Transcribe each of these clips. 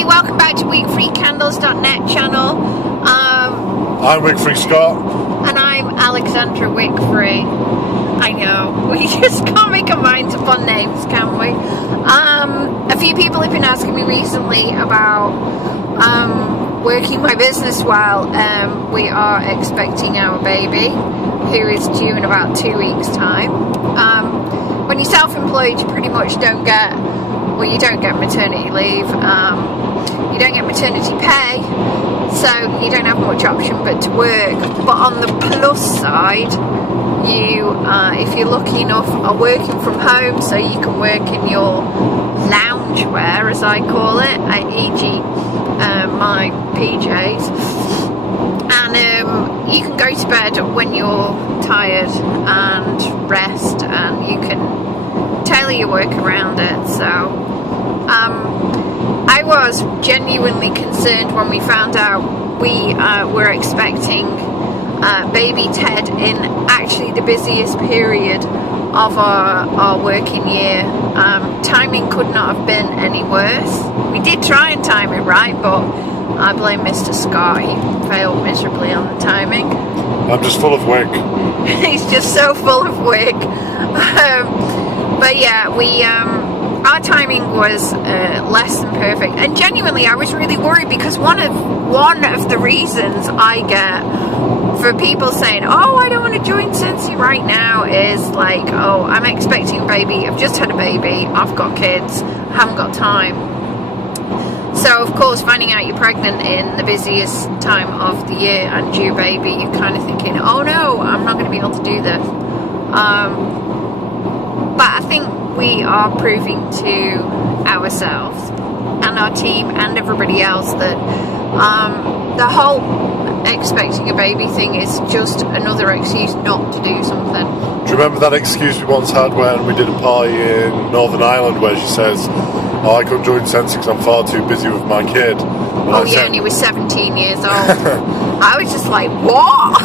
everybody, welcome back to weekfreecandles.net channel. I'm Wickfree Scott. And I'm Alexandra Wickfree. I know, we just can't make our minds up on names, can we? A few people have been asking me recently about working my business while we are expecting our baby, who is due in about 2 weeks' time. When you're self-employed, you pretty much don't get, well, you don't get maternity leave, you don't get maternity pay, so you don't have much option but to work. But on the plus side, you, if you're lucky enough, are working from home, so you can work in your loungewear, as I call it, e.g. my PJs, and you can go to bed when you're tired and rest, and you can tailor your work around it. So I was genuinely concerned when we found out we were expecting baby Ted in actually the busiest period of our working year. Timing could not have been any worse. We did try and time it right, but I blame Mr. Scott. He failed miserably on the timing. I'm just full of wick. He's just so full of wick. But yeah, we our timing was less than perfect, and genuinely I was really worried, because one of the reasons I get for people saying, oh, I don't want to join scentsy right now, is like, oh, I'm expecting a baby, I've just had a baby, I've got kids, I haven't got time. So of course, finding out you're pregnant in the busiest time of the year and due baby, you're kind of thinking, oh no, I'm not going to be able to do this. But I think we are proving to ourselves and our team and everybody else that the whole expecting a baby thing is just another excuse not to do something. Do you remember that excuse we once had when we did a party in Northern Ireland where she says, oh, I couldn't join scentsy because I'm far too busy with my kid? And he was 17 years old. I was just like, what?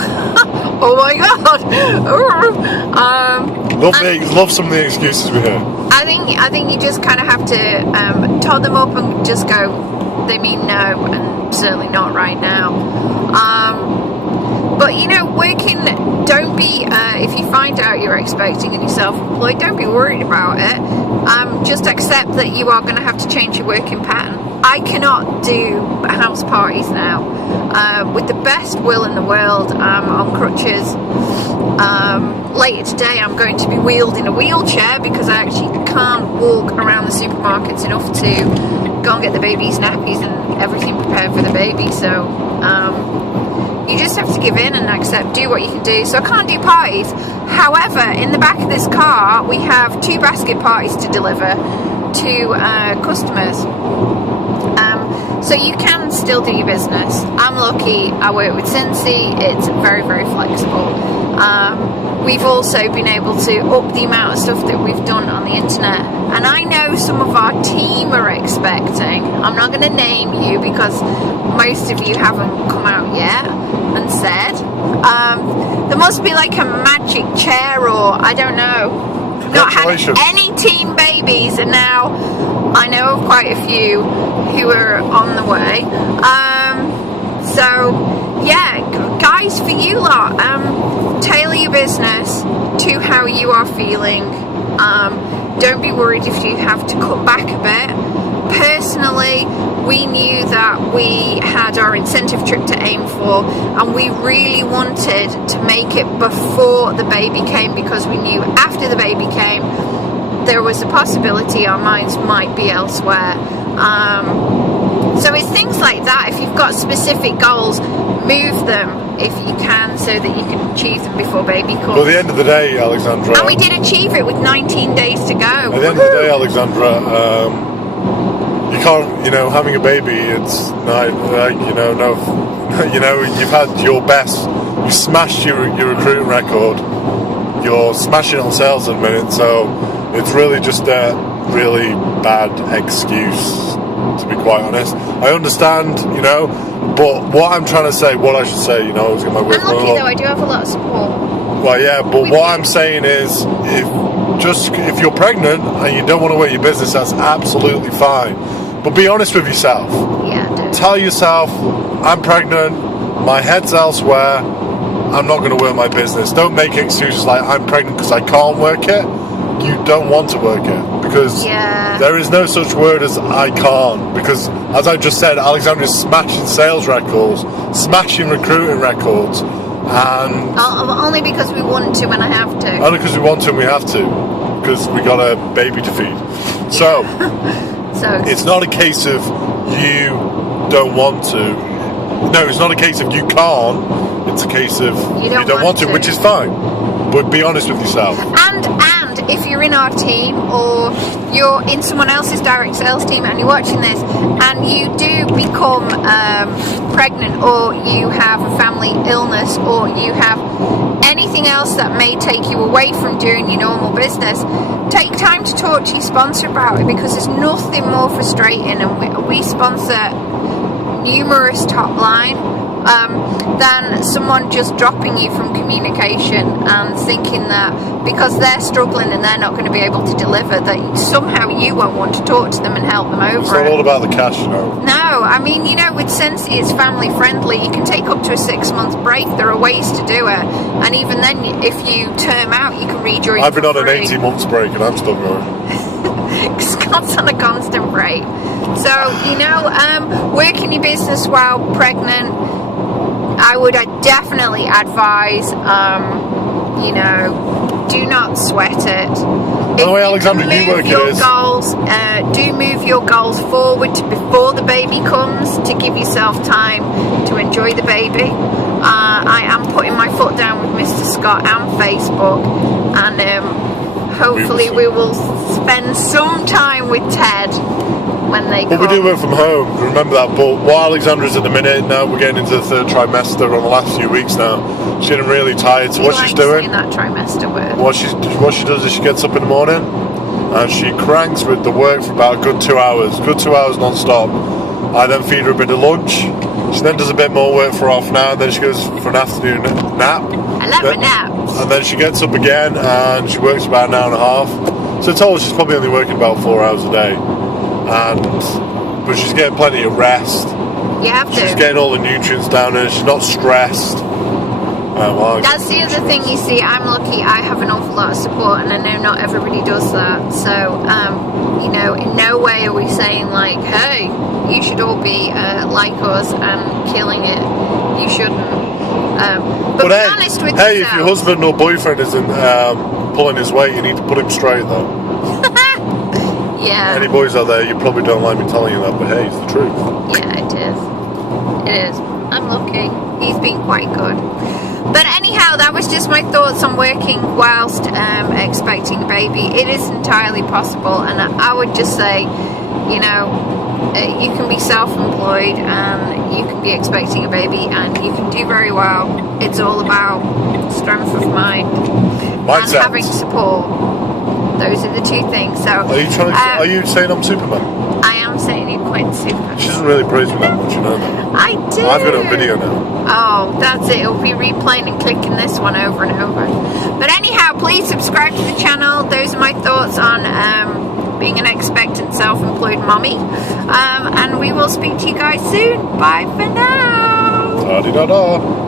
Oh my god. Love some of the excuses we hear. I think you just kind of have to tot them up and just go, they mean no, and certainly not right now. But you know, working, don't be, if you find out you're expecting and you're self-employed, don't be worried about it. Just accept that you are going to have to change your working pattern. I cannot do house parties now with the best will in the world. On crutches. Later today I'm going to be wheeled in a wheelchair because I actually can't walk around the supermarkets enough to go and get the baby's nappies and everything prepared for the baby. So you just have to give in and accept, do what you can do. So I can't do parties. However, in the back of this car we have 2 basket parties to deliver to customers. So you can still do your business. I'm lucky, I work with scentsy, it's very, very flexible. We've also been able to up the amount of stuff that we've done on the internet. And I know some of our team are expecting, I'm not going to name you because most of you haven't come out yet and said. There must be like a magic chair, or I don't know. Not had any teen babies, and now I know of quite a few who are on the way. So yeah, guys, for you lot, tailor your business to how you are feeling. Don't be worried if you have to cut back a bit. Personally, we knew that we had our incentive trip to aim for, and we really wanted to make it before the baby came, because we knew after the baby came there was a possibility our minds might be elsewhere. So it's things like that. If you've got specific goals, move them if you can, so that you can achieve them before baby comes. Well, at the end of the day, Alexandra, and we did achieve it with 19 days to go. At the end of the day, Alexandra, you can't, you know, having a baby, it's not like, you know, no, you know, you've had your best, you smashed your recruiting record, you're smashing on sales at the minute, so it's really just a really bad excuse, to be quite honest. I understand, you know, but what I'm trying to say, what I should say, you know, I was getting my words. I'm lucky though, I do have a lot of support. Well, yeah, but what I'm saying is, if you're pregnant and you don't want to work your business, that's absolutely fine. But be honest with yourself. Yeah, do. Tell yourself, I'm pregnant, my head's elsewhere, I'm not going to work my business. Don't make excuses like, I'm pregnant because I can't work it. You don't want to work it. Because there is no such word as I can't. Because, as I just said, Alexandra is smashing sales records, smashing recruiting records, and... only because we want to and I have to. Only because we want to and we have to. Because we got a baby to feed. So, it's not a case of you don't want to. No, it's not a case of you can't. It's a case of you don't want to, which is fine. But be honest with yourself. And if you're in our team or you're in someone else's direct sales team and you're watching this and you do become pregnant or you have a family illness or you have anything else that may take you away from doing your normal business, take time to talk to your sponsor about it, because there's nothing more frustrating, and we sponsor numerous top line than someone just dropping you from communication and thinking that because they're struggling and they're not going to be able to deliver, that somehow you won't want to talk to them and help them over. It's not all about the cash, you know. No, I mean, with scentsy, it's family friendly. You can take up to a 6-month break. There are ways to do it, and even then, if you term out, you can rejoin. I've been on an 18 months break and I'm still going. Scott's on a constant break. So, working your business while pregnant, I would definitely advise, do not sweat it. By the way, Alexandra, you work your goals, do move your goals forward to before the baby comes, to give yourself time to enjoy the baby. I am putting my foot down with Mr. Scott and Facebook, and hopefully we will spend some time with Ted when they come. But we do work from home, remember that. But while Alexandra's at the minute, now we're getting into the 3rd trimester on the last few weeks now, she's getting really tired. So what she's doing, that trimester word. What she does is she gets up in the morning and she cranks with the work for about a good 2 hours non-stop. I then feed her a bit of lunch. She then does a bit more work for half an hour, then she goes for an afternoon nap. I love my naps. And then she gets up again and she works about an hour and a half. So total, she's probably only working about 4 hours a day. But she's getting plenty of rest. You have to. She's getting all the nutrients down her. She's not stressed. That's the other thing, you see. I'm lucky. I have an awful lot of support, and I know not everybody does that. So, in no way are we saying like, hey, you should all be like us and killing it. You shouldn't. But be honest with yourself. If your husband or boyfriend isn't pulling his weight, you need to put him straight though. Yeah. Any boys out there, you probably don't like me telling you that, but hey, it's the truth. Yeah, it is. It is. I'm lucky. He's been quite good. But anyhow, that was just my thoughts on working whilst expecting a baby. It is entirely possible, and I would just say, you can be self-employed and you can be expecting a baby and you can do very well. It's all about strength of mind and having support. Those are the two things. So, are you saying I'm Superman? I am saying you're quite Superman. She doesn't really praise me that much, you know that. I do. I've got a video now. Oh, that's it. It'll be replaying and clicking this one over and over. But anyhow, please subscribe to the channel. Those are my thoughts on being an expectant, self-employed mommy. And we will speak to you guys soon. Bye for now. Da-di-da-da.